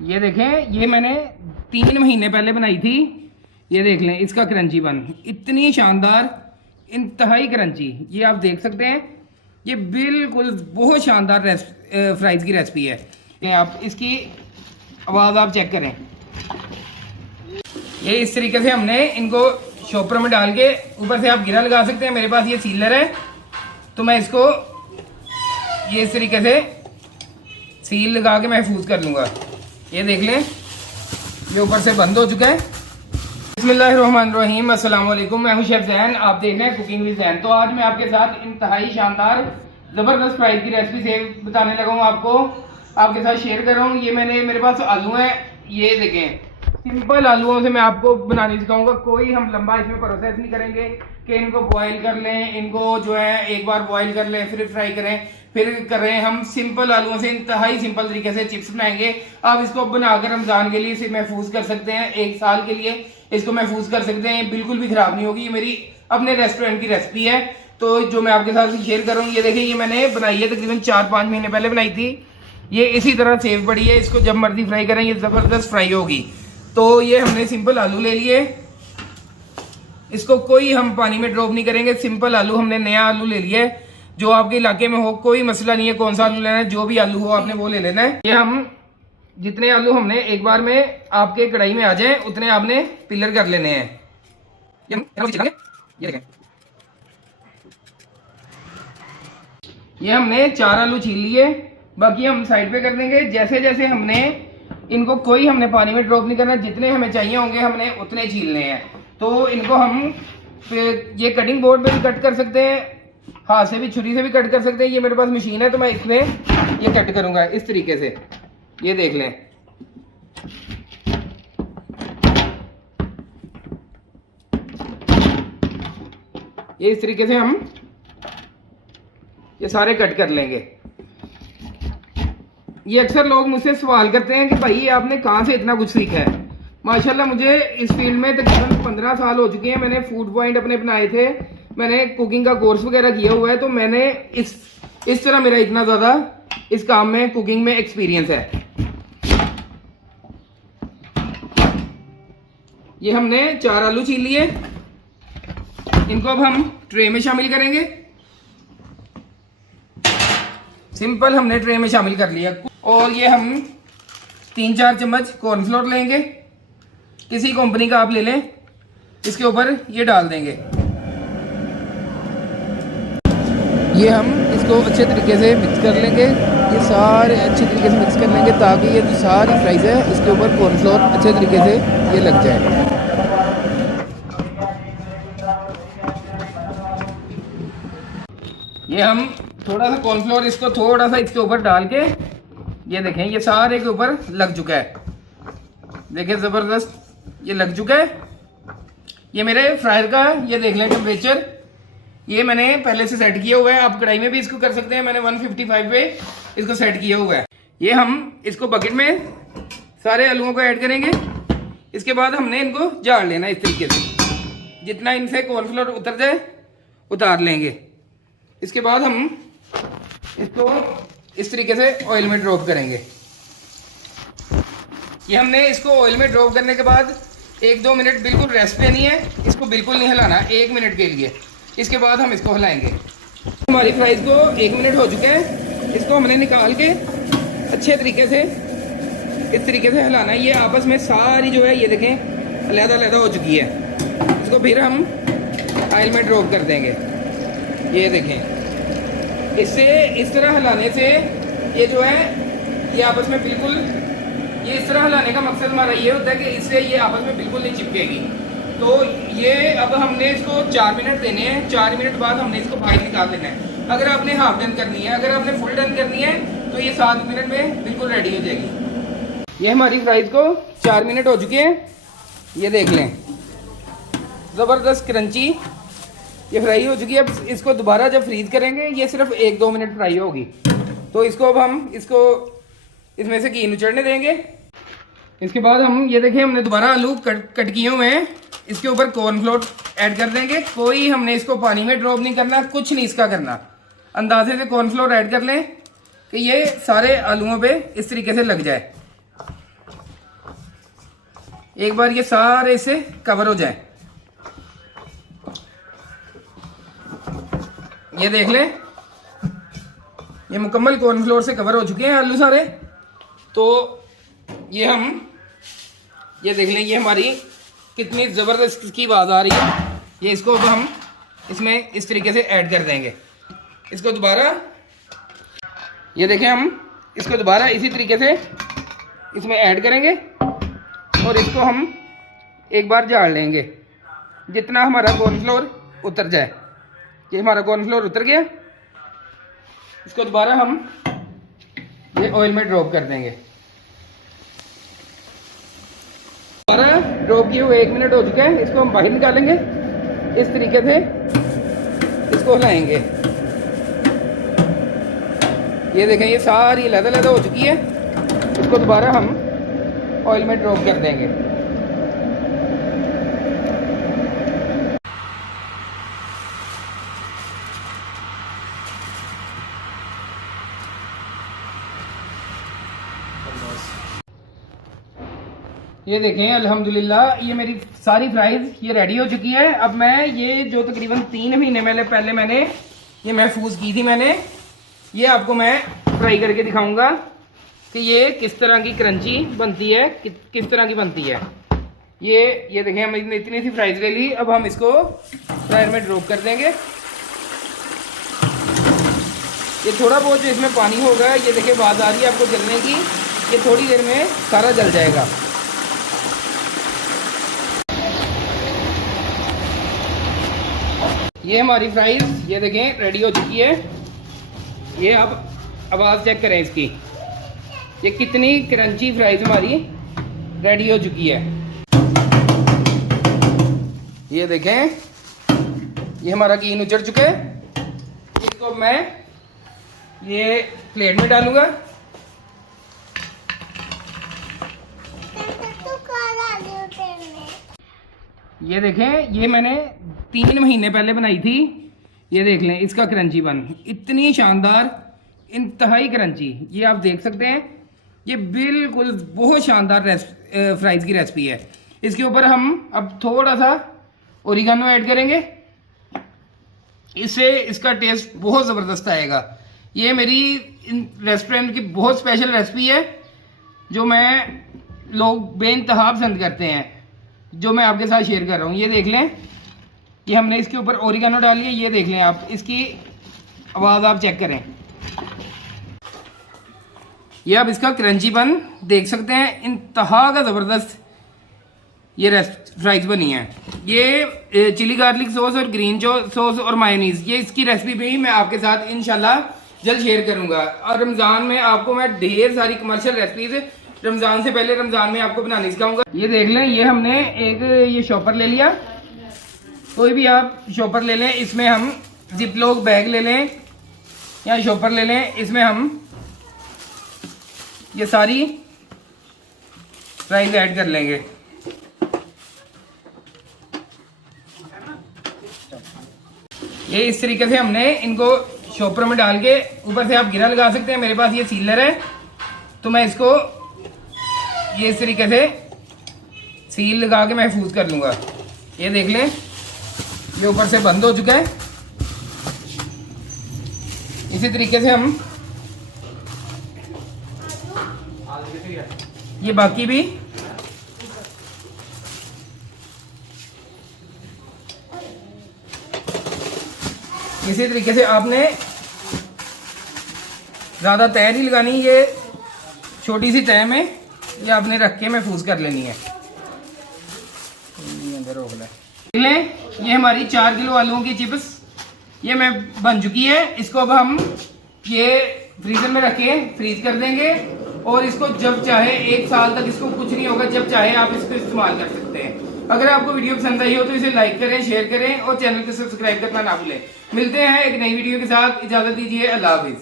ये देखें, ये मैंने 3 महीने पहले बनाई थी। ये देख लें इसका क्रंची बन, इतनी शानदार, इंतहाई क्रंची। ये आप देख सकते हैं, ये बिल्कुल बहुत शानदार फ्राइज़ की रेसिपी है। ये आप इसकी आवाज़ आप चेक करें। ये इस तरीके से हमने इनको शॉपर में डाल के ऊपर से आप गिरा लगा सकते हैं। मेरे पास ये सीलर है तो मैं इसको ये इस तरीके से सील लगा के महफूज कर लूँगा। ये देख लें, ये ऊपर से बंद हो चुका है। बिस्मिल्लाहिर्रहमानिर्रहीम, अस्सलाम वालेकुम। मैं हूं शेफ जैन, आप देख रहे हैं कुकिंग विद जैन। तो आज मैं आपके साथ इंतहाई शानदार ज़बरदस्त फ्राइज़ की रेसिपी से बताने लगा हूँ, आपके साथ शेयर कर रहा हूँ। ये मेरे पास आलू हैं, ये देखें, सिंपल आलूओं से मैं आपको बनाने सिखाऊंगा। कोई हम लंबा इसमें प्रोसेस नहीं करेंगे कि इनको बॉईल कर लें, इनको जो है एक बार बॉईल कर लें, फिर फ्राई करें, फिर करें। हम सिंपल आलूओं से इंतहाई सिंपल तरीके से चिप्स बनाएंगे। आप इसको बनाकर रमजान के लिए इसे महफूज कर सकते हैं, 1 साल के लिए इसको महफूज कर सकते हैं, बिल्कुल भी खराब नहीं होगी। ये मेरी अपने रेस्टोरेंट की रेसिपी है, तो जो मैं आपके साथ शेयर कर रहा हूँ। ये देखिए, ये मैंने बनाई है तकरीबन 4-5 महीने पहले बनाई थी। ये इसी तरह सेव पड़ी है, इसको जब मर्जी फ्राई करें, ये जबरदस्त फ्राई होगी। तो ये हमने सिंपल आलू ले लिए, इसको कोई हम पानी में ड्रॉप नहीं करेंगे। सिंपल आलू, हमने नया आलू ले लिया है, जो आपके इलाके में हो, कोई मसला नहीं है कौन सा आलू लेना है, जो भी आलू हो आपने वो ले लेना है। ये हम जितने आलू हमने एक बार में आपके कढ़ाई में आ जाए उतने आपने पिलर कर लेने हैं। ये देखें, ये हमने 4 आलू छील लिए, बाकी हम साइड पे कर देंगे। जैसे जैसे हमने इनको कोई हमने पानी में ड्रॉप नहीं करना, जितने हमें चाहिए होंगे हमने उतने छीलने हैं। तो इनको हम ये कटिंग बोर्ड पे भी कट कर सकते हैं, हाथ से भी, छुरी से भी कट कर सकते हैं। ये मेरे पास मशीन है तो मैं इसमें ये कट करूंगा इस तरीके से। ये देख लें, ये इस तरीके से हम ये सारे कट कर लेंगे। ये अक्सर लोग मुझसे सवाल करते हैं कि भाई आपने कहाँ से इतना कुछ सीखा है। माशाल्लाह मुझे इस फील्ड में तकरीबन 15 साल हो चुके हैं। मैंने फूड पॉइंट अपने बनाए थे, मैंने कुकिंग का कोर्स वगैरह किया हुआ है, तो मैंने इस तरह मेरा इतना ज़्यादा इस काम में, कुकिंग में एक्सपीरियंस है। ये हमने 4 आलू छील लिए, इनको अब हम ट्रे में शामिल करेंगे। सिंपल हमने ट्रे में शामिल कर लिया। और ये हम 3-4 चम्मच कॉर्नफ्लोर लेंगे, किसी कंपनी का आप ले लें, इसके ऊपर ये डाल देंगे। ये हम इसको अच्छे तरीके से मिक्स कर लेंगे, ये सारे अच्छे तरीके से मिक्स कर लेंगे ताकि ये जो सारी फ्राइज है इसके ऊपर कॉर्नफ्लोर अच्छे तरीके से ये लग जाए। ये हम थोड़ा सा कॉर्नफ्लोर इसको थोड़ा सा इसके ऊपर डाल के, ये देखें, ये सारे के ऊपर लग चुका है। देखिए ज़बरदस्त ये लग चुका है। ये मेरे फ्रायर का, ये देख लें टेम्परेचर, ये मैंने पहले से सेट किया हुआ है। आप कढ़ाई में भी इसको कर सकते हैं, मैंने 155 पे इसको सेट किया हुआ है। ये हम इसको बकेट में सारे आलूओं को ऐड करेंगे। इसके बाद हमने इनको झाड़ लेना इस तरीके से, जितना इनसे कॉर्नफ्लोर उतर जाए उतार लेंगे। इसके बाद हम इसको इस तरीके से ऑयल में ड्रॉप करेंगे। ये हमने इसको ऑयल में ड्रॉप करने के बाद 1-2 मिनट बिल्कुल रेस्ट लेनी है, इसको बिल्कुल नहीं हिलाना 1 मिनट के लिए। इसके बाद हम इसको हिलाएंगे। हमारी फ्राइज को 1 मिनट हो चुके हैं, इसको हमने निकाल के अच्छे तरीके से इस तरीके से हिलाना है। ये आपस में सारी जो है ये देखें अलग-अलग हो चुकी है। इसको फिर हम ऑयल में ड्रॉप कर देंगे। ये देखें, इससे इस तरह हिलाने से ये जो है ये आपस में बिल्कुल, ये इस तरह हिलाने का मकसद हमारा ये होता है कि इससे ये आपस में बिल्कुल नहीं चिपकेगी। तो ये अब हमने इसको 4 मिनट देने हैं। 4 मिनट बाद हमने इसको बाहर निकाल देना है। अगर आपने हाफ डन करनी है, अगर आपने फुल डन करनी है तो ये 7 मिनट में बिल्कुल रेडी हो जाएगी। ये हमारी फ्राइज को 4 मिनट हो चुके हैं, ये देख लें, ज़बरदस्त क्रंची ये फ्राई हो चुकी है। अब इसको दोबारा जब फ्रीज करेंगे ये सिर्फ 1-2 मिनट फ्राई होगी। तो इसको अब हम इसमें से घी निचड़ने देंगे। इसके बाद हम ये देखें, हमने दोबारा आलू कट किए हुए हैं, इसके ऊपर कॉर्नफ्लोर ऐड कर देंगे। कोई हमने इसको पानी में ड्रॉप नहीं करना, कुछ नहीं इसका करना। अंदाजे से कॉर्नफ्लोर ऐड कर लें कि ये सारे आलूओं पे इस तरीके से लग जाए। एक बार ये सारे से कवर हो जाए। ये देख लें, ये मुकम्मल कॉर्नफ्लोर से कवर हो चुके हैं आलू सारे। तो ये देख लें, ये हमारी कितनी ज़बरदस्त इसकी आवाज़ आ रही है। ये इसको अब हम इसमें इस तरीके से ऐड कर देंगे। इसको दोबारा, ये देखें, हम इसको दोबारा इसी तरीके से इसमें ऐड करेंगे और इसको हम एक बार झाड़ लेंगे जितना हमारा कॉर्नफ्लोर उतर जाए। ये हमारा कॉर्नफ्लोर उतर गया। इसको दोबारा हम ये ऑयल में ड्रॉप कर देंगे। दोबारा ड्रॉप किए हुए 1 मिनट हो चुका है। इसको हम बाहर निकालेंगे, इस तरीके से इसको हिलाएंगे। ये देखें, ये सारी अलग-अलग हो चुकी है। इसको दोबारा हम ऑयल में ड्रॉप कर देंगे। ये देखें, अल्हम्दुलिल्लाह ये मेरी सारी फ्राइज ये रेडी हो चुकी है। अब मैं ये जो तकरीबन 3 महीने पहले मैंने ये महफूज की थी, मैंने ये आपको मैं फ्राई करके दिखाऊंगा कि ये किस तरह की क्रंची बनती है, किस तरह की बनती है। ये देखें, हमने इतनी सी फ्राइज ले ली। अब हम इसको फ्रायर में ड्रॉप कर देंगे। ये थोड़ा बहुत जो इसमें पानी होगा, ये देखिए आवाज़ आ रही है आपको जलने की, ये थोड़ी देर में सारा जल जाएगा। ये हमारी फ्राइज ये देखें रेडी हो चुकी है। ये आप आवाज़ चेक करें इसकी, ये कितनी क्रंची फ्राइज हमारी रेडी हो चुकी है। ये देखें, ये हमारा कीन उचड़ चुका है। इसको मैं ये प्लेट में डालूंगा। ये देखें, ये मैंने 3 महीने पहले बनाई थी। ये देख लें इसका क्रंची बन, इतनी शानदार, इंतहाई क्रंची। ये आप देख सकते हैं, ये बिल्कुल बहुत शानदार फ्राइज की रेसिपी है। इसके ऊपर हम अब थोड़ा सा ओरिगानो ऐड करेंगे, इससे इसका टेस्ट बहुत ज़बरदस्त आएगा। ये मेरी रेस्टोरेंट की बहुत स्पेशल रेसिपी है जो मैं लोग बेइंतहा पसंद करते हैं, जो मैं आपके साथ शेयर कर रहा हूँ। ये देख लें, ये हमने इसके ऊपर ओरिगानो डाली है। ये देख लें आप, इसकी आवाज़ आप चेक करें। ये आप इसका क्रंचीपन देख सकते हैं, इंतहा का ज़बरदस्त ये फ्राइज बनी है। ये चिली गार्लिक सॉस और ग्रीन सॉस और मायोनीज, ये इसकी रेसिपी भी मैं आपके साथ इंशाल्लाह जल्द शेयर करूंगा। और रमज़ान में आपको मैं ढेर सारी कमर्शियल रेसिपीज रमज़ान से पहले रमज़ान में आपको बनाने सिखाऊंगा। ये देख लें, ये हमने एक ये शॉपर ले लिया, कोई भी आप शॉपर ले लें। इसमें हम जिपलॉक बैग ले लें या शॉपर ले लें। इसमें हम ये सारी फ्राइज ऐड कर लेंगे। ये इस तरीके से हमने इनको शॉपर में डाल के ऊपर से आप गिरा लगा सकते हैं। मेरे पास ये सीलर है तो मैं इसको ये इस तरीके से सील लगा के महफूज कर लूँगा। ये देख लें, ये ऊपर से बंद हो चुका है। इसी तरीके से हम ये बाकी भी इसी तरीके से आपने ज़्यादा तय नहीं लगानी, ये छोटी सी तय में ये आपने रख के महफूज कर लेनी है। अंदर रोक लें। ये हमारी 4 किलो आलूओं की चिप्स ये मैं बन चुकी है। इसको अब हम ये फ्रीजर में रख के फ्रीज कर देंगे और इसको जब चाहे 1 साल तक इसको कुछ नहीं होगा, जब चाहे आप इसको इस्तेमाल कर सकते हैं। अगर आपको वीडियो पसंद आई हो तो इसे लाइक करें, शेयर करें और चैनल को सब्सक्राइब करना ना भूलें। मिलते हैं एक नई वीडियो के साथ, इजाजत दीजिए, अल्लाह हाफिज।